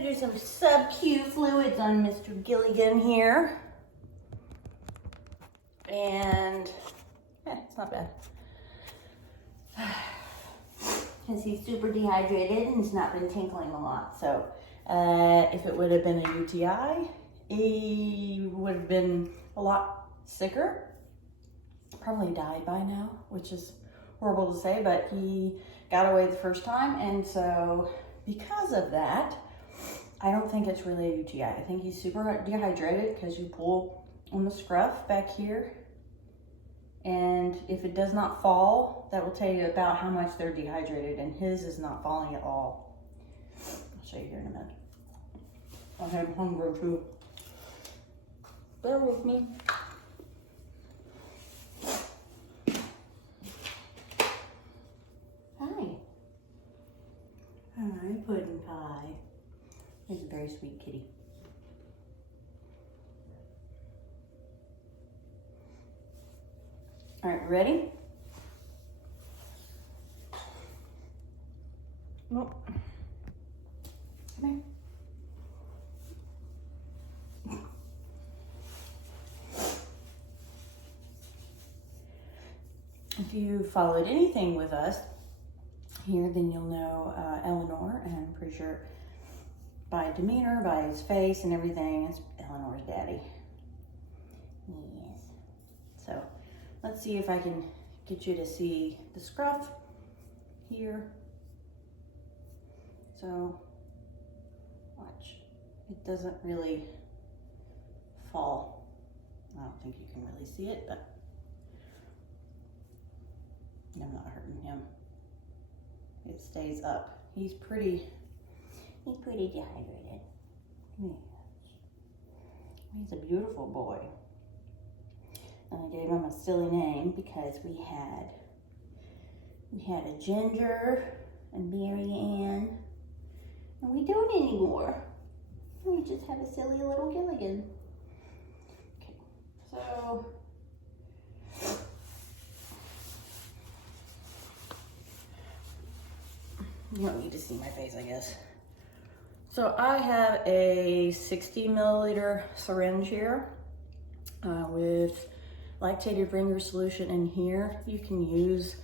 gonna do some SubQ fluids on Mr. Gilligan here. And it's not bad. Because he's super dehydrated and he's not been tinkling a lot. So if it would have been a UTI, he would have been a lot sicker. Probably died by now, which is horrible to say, but he got away the first time. And so because of that, I don't think it's really a UTI. I think he's super dehydrated because you pull on the scruff back here. And if it does not fall, that will tell you about how much they're dehydrated, and his is not falling at all. I'll show you here in a minute. I have hunger too. Bear with me. Hi. Hi, Pudding Pie. He's a very sweet kitty. All right, ready? Nope. Come here. If you followed anything with us here, then you'll know Eleanor, and I'm pretty sure by demeanor, by his face and everything, it's Eleanor's daddy. Yes. So let's see if I can get you to see the scruff here. So watch, it doesn't really fall. I don't think you can really see it, but I'm not hurting him. It stays up. He's pretty dehydrated. Yes. He's a beautiful boy. And I gave him a silly name because we had a Ginger and Mary Ann, and we don't anymore. We just have a silly little Gilligan. Okay, so you don't need to see my face, I guess. So I have a 60 milliliter syringe here with lactated ringer solution in here. You can use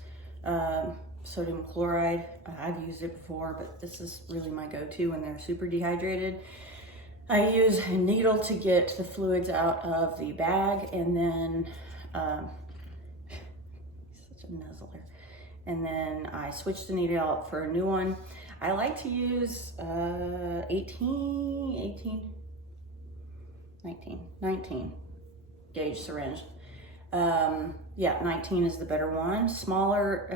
sodium chloride. I've used it before, but this is really my go-to when they're super dehydrated. I use a needle to get the fluids out of the bag, and then such a nuzzler. And then I switch the needle out for a new one. I like to use 19 gauge syringe. Yeah, 19 is the better one. Smaller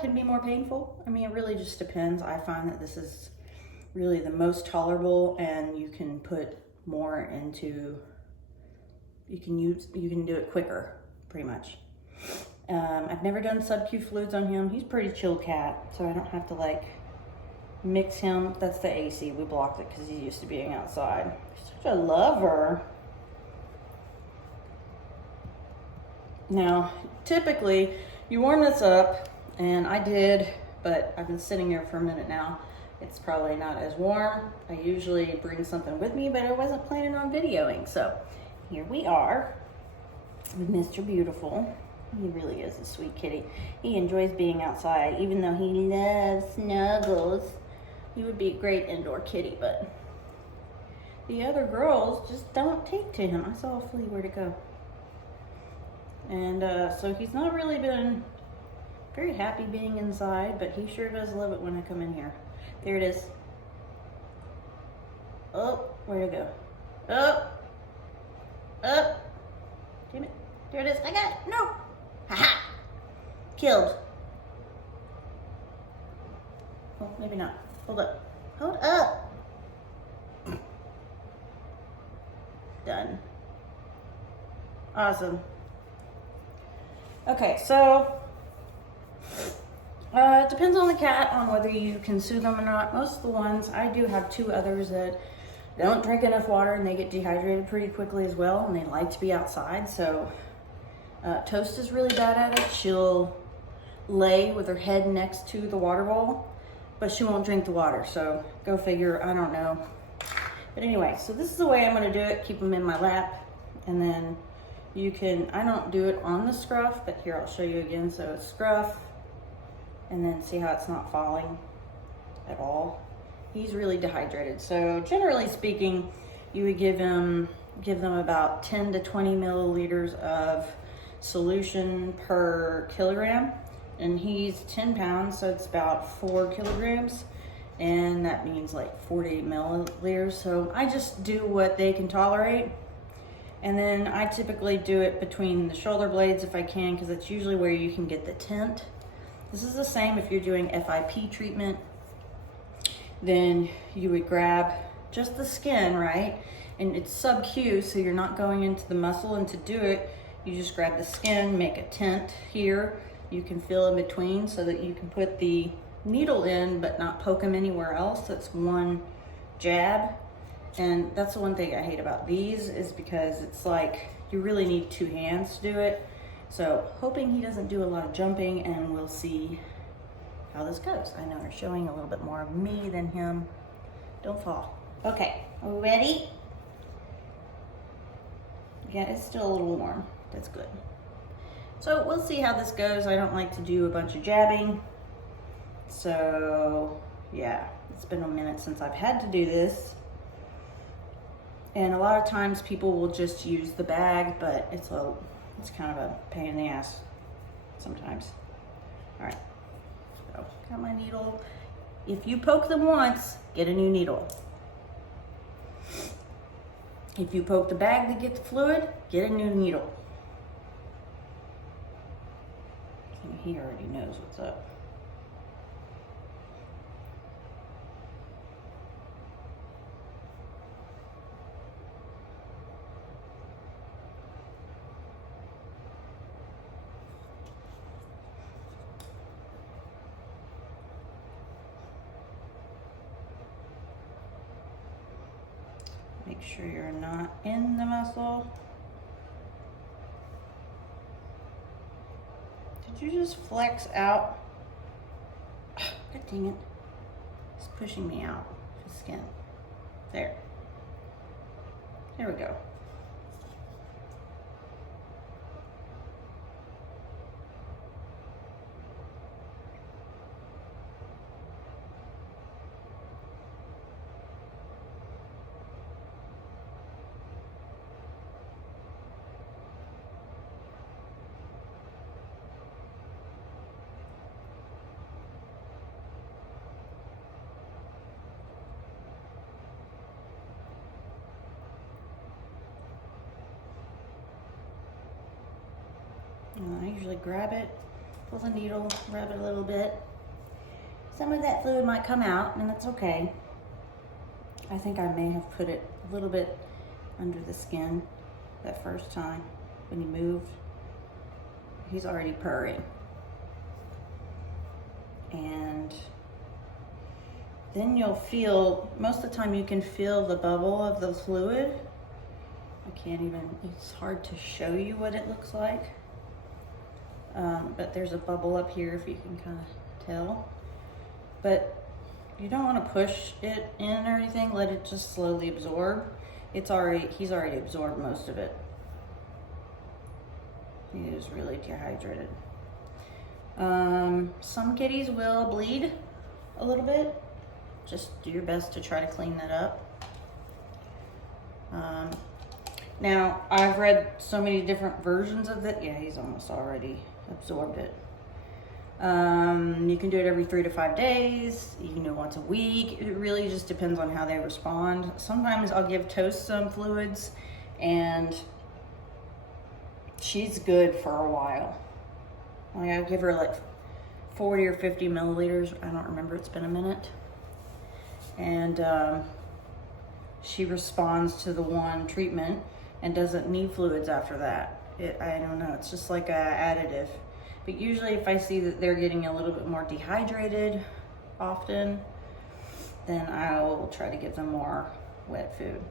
can be more painful. I mean, it really just depends. I find that this is really the most tolerable, and you can put more into, you can do it quicker, pretty much. I've never done SubQ fluids on him. He's a pretty chill cat, so I don't have to like mix him. That's the AC. We blocked it because he's used to being outside. He's such a lover. Now, typically you warm this up, and I did, but I've been sitting here for a minute now. It's probably not as warm. I usually bring something with me, but I wasn't planning on videoing. So here we are with Mr. Beautiful. He really is a sweet kitty. He enjoys being outside, even though he loves snuggles. He would be a great indoor kitty, but the other girls just don't take to him. I saw a flea, where'd it go? And so he's not really been very happy being inside, but he sure does love it when I come in here. There it is. Oh, where'd it go? Oh, oh, damn it. There it is. I got it. No. Haha! Killed. Oh, maybe not. Hold up. Hold up! Done. Awesome. Okay, so it depends on the cat on whether you can soothe them or not. Most of the ones, I do have two others that don't drink enough water and they get dehydrated pretty quickly as well, and they like to be outside. So Toast is really bad at it. She'll lay with her head next to the water bowl but she won't drink the water. So go figure, I don't know. But anyway, so this is the way I'm gonna do it. Keep them in my lap. And then you can, I don't do it on the scruff, but here I'll show you again. So it's scruff, and then see how it's not falling at all. He's really dehydrated. So generally speaking, you would give them about 10 to 20 milliliters of solution per kilogram. And he's 10 pounds, so it's about 4 kilograms. And that means like 48 milliliters. So I just do what they can tolerate. And then I typically do it between the shoulder blades if I can, because it's usually where you can get the tint. This is the same if you're doing FIP treatment. Then you would grab just the skin, right? And it's SubQ, so you're not going into the muscle. And to do it, you just grab the skin, make a tint here. You can fill in between so that you can put the needle in, but not poke them anywhere else. That's one jab. And that's the one thing I hate about these, is because it's like you really need 2 hands to do it. So hoping he doesn't do a lot of jumping, and we'll see how this goes. I know we're showing a little bit more of me than him. Don't fall. Okay, are we ready? Yeah, it's still a little warm. That's good. So we'll see how this goes. I don't like to do a bunch of jabbing. So yeah, it's been a minute since I've had to do this. And a lot of times people will just use the bag, but it's kind of a pain in the ass sometimes. All right, so got my needle. If you poke them once, get a new needle. If you poke the bag to get the fluid, get a new needle. And he already knows what's up. Make sure you're not in the muscle. Did you just flex out? God dang it. It's pushing me out the skin. There. There we go. I usually grab it, pull the needle, rub it a little bit. Some of that fluid might come out, and that's okay. I think I may have put it a little bit under the skin that first time when he moved. He's already purring. And then you'll feel, most of the time you can feel the bubble of the fluid. I can't even, it's hard to show you what it looks like. But there's a bubble up here if you can kind of tell. But you don't want to push it in or anything. Let it just slowly absorb. He's already absorbed most of it. He is really dehydrated. Some kitties will bleed a little bit. Just do your best to try to clean that up. Now, I've read so many different versions of it. Yeah, he's almost already absorbed it. You can do it every 3 to 5 days. You can do it once a week. It really just depends on how they respond. Sometimes I'll give Toast some fluids, and she's good for a while. Like, I'll give her like 40 or 50 milliliters. I don't remember, it's been a minute. And she responds to the one treatment and doesn't need fluids after that. I don't know, it's just like a additive. But usually if I see that they're getting a little bit more dehydrated often, then I'll try to give them more wet food.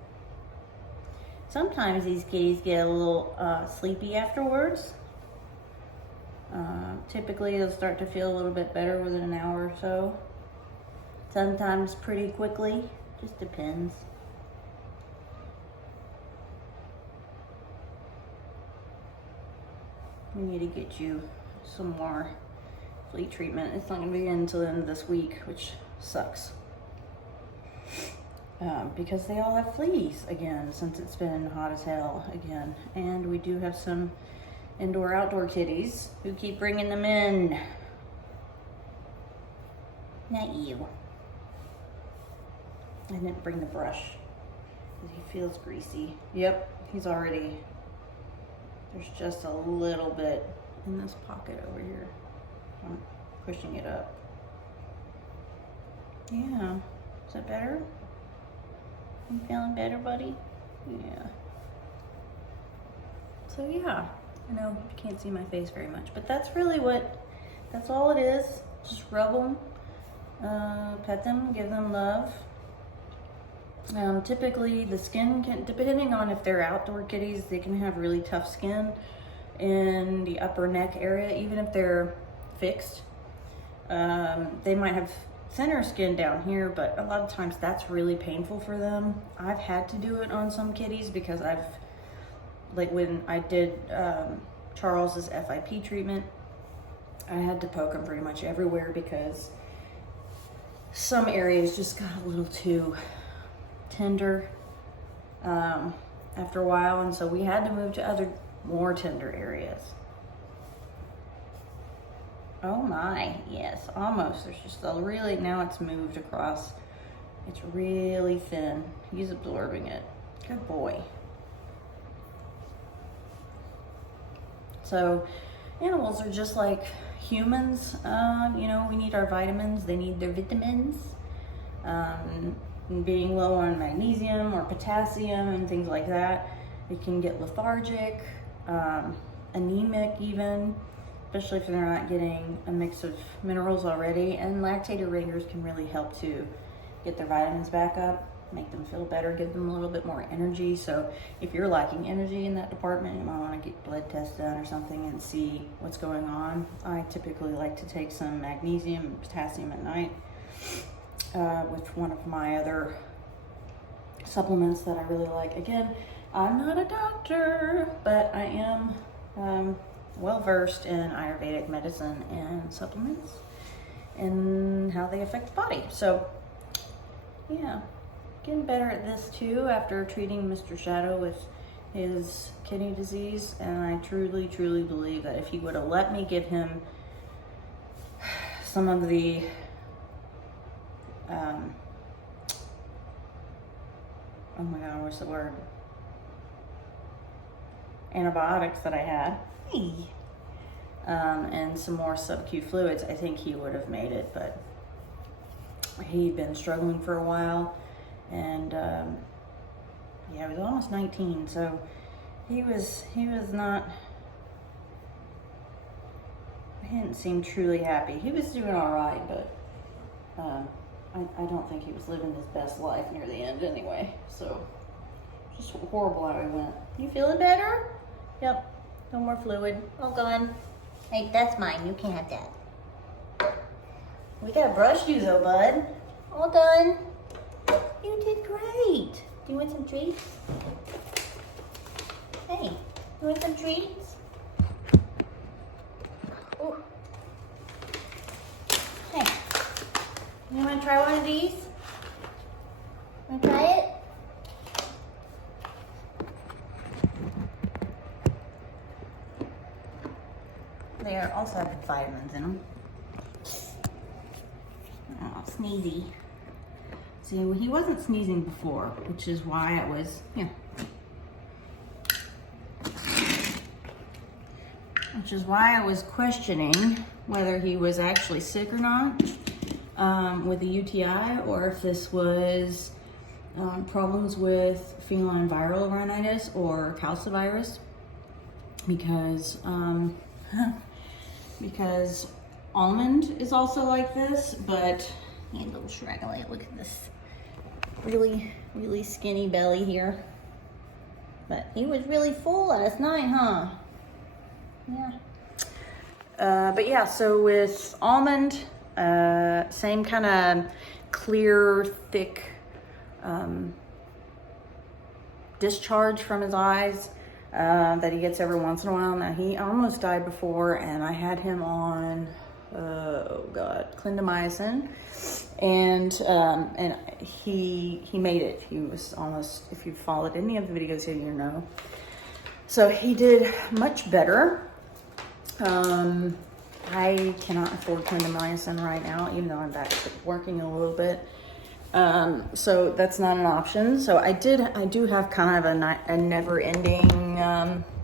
Sometimes these kitties get a little sleepy afterwards. Typically they'll start to feel a little bit better within an hour or so. sometimes pretty quickly, just depends. We need to get you some more flea treatment. It's not gonna be until the end of this week, which sucks. Because they all have fleas again since it's been hot as hell again. And we do have some indoor-outdoor kitties who keep bringing them in. Not you. I didn't bring the brush because he feels greasy. Yep, he's already, there's just a little bit in this pocket over here. I'm pushing it up. Yeah, is that better? You feeling better, buddy? Yeah. So yeah, I know you can't see my face very much, but that's really that's all it is. Just rub them, pet them, give them love. Typically the skin can, depending on if they're outdoor kitties, they can have really tough skin in the upper neck area, even if they're fixed. They might have thinner skin down here, but a lot of times that's really painful for them. I've had to do it on some kitties because like when I did Charles's FIP treatment, I had to poke him pretty much everywhere because some areas just got a little too tender after a while, and so we had to move to other more tender areas. Oh my, yes, almost. There's just a really, now it's moved across. It's really thin. He's absorbing it. Good boy. So animals are just like humans. You know, we need our vitamins. They need their vitamins. Being low on magnesium or potassium and things like that, they can get lethargic, anemic even, especially if they're not getting a mix of minerals already. And lactated ringers can really help to get their vitamins back up, make them feel better, give them a little bit more energy. So if you're lacking energy in that department, you might want to get blood tests done or something and see what's going on. I typically like to take some magnesium and potassium at night with one of my other supplements that I really like. Again, I'm not a doctor, but I am well versed in Ayurvedic medicine and supplements and how they affect the body. So yeah, getting better at this too after treating Mr. Shadow with his kidney disease. And I truly, truly believe that if he would have let me give him some of the oh my god, what's the word? Antibiotics that I had. Hey. And some more SubQ fluids, I think he would have made it, but he'd been struggling for a while, and yeah, he was almost 19, so he was not, he didn't seem truly happy. He was doing all right, but I don't think he was living his best life near the end anyway. So just horrible how he went. You feeling better? Yep. No more fluid. All gone. Hey, that's mine. You can't have that. We gotta brush you though, bud. All done. You did great. Do you want some treats? Hey, you want some treats? Ooh. Hey, you wanna try one of these? Wanna try it? They also have vitamins in them. Oh, sneezy. See, well, he wasn't sneezing before, which is why I was, yeah. Which is why I was questioning whether he was actually sick or not with a UTI, or if this was problems with feline viral rhinitis or calcivirus, because because Almond is also like this, but he had a little straggly. Look at this really, really skinny belly here. But he was really full last night, huh? Yeah. But yeah, so with Almond, same kind of clear, thick discharge from his eyes that he gets every once in a while. Now, he almost died before, and I had him on, oh God, clindamycin, and he made it. He was almost, if you followed any of the videos here, you know. So he did much better. I cannot afford clindamycin right now, even though I'm back to working a little bit. So that's not an option. So I do have kind of a never-ending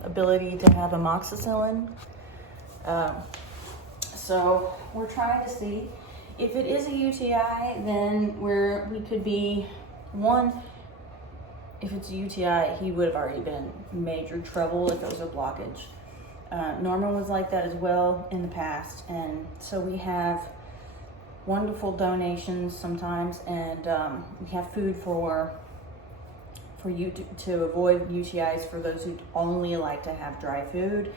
ability to have amoxicillin. So we're trying to see if it is a UTI. Then we could be one. If it's a UTI, he would have already been in major trouble if it was a blockage. Norman was like that as well in the past, and so we have wonderful donations sometimes, and we have food for you to avoid UTIs for those who only like to have dry food.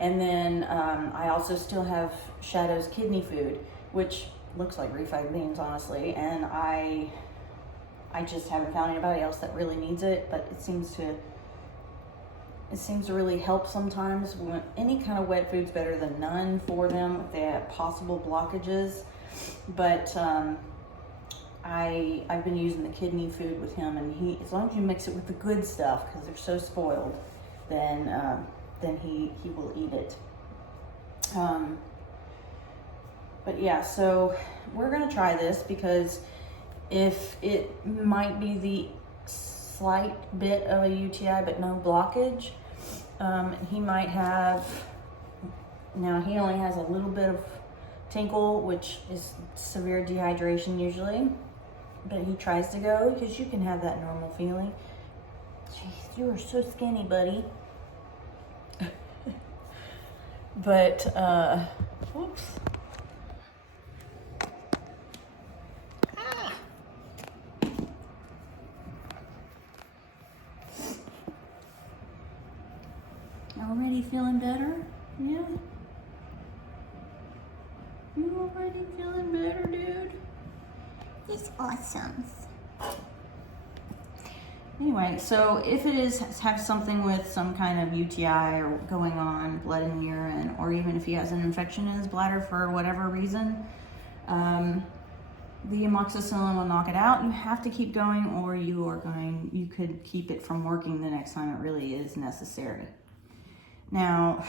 And then I also still have Shadow's kidney food, which looks like refried beans, honestly, and I just haven't found anybody else that really needs it, but it seems to really help sometimes. Any kind of wet food's better than none for them if they have possible blockages. But I've been using the kidney food with him, and as long as you mix it with the good stuff, because they're so spoiled, then he will eat it. But yeah, so we're gonna try this, because if it might be the slight bit of a UTI but no blockage, he might have, now he only has a little bit of tinkle, which is severe dehydration usually, but he tries to go, because you can have that normal feeling. Jeez, you are so skinny, buddy. But whoops. Already feeling better? Yeah. You already feeling better, dude? It's awesome. Anyway, so if it have something with some kind of UTI or going on, blood in urine, or even if he has an infection in his bladder for whatever reason, the amoxicillin will knock it out. You have to keep going, or you could keep it from working the next time it really is necessary. Now,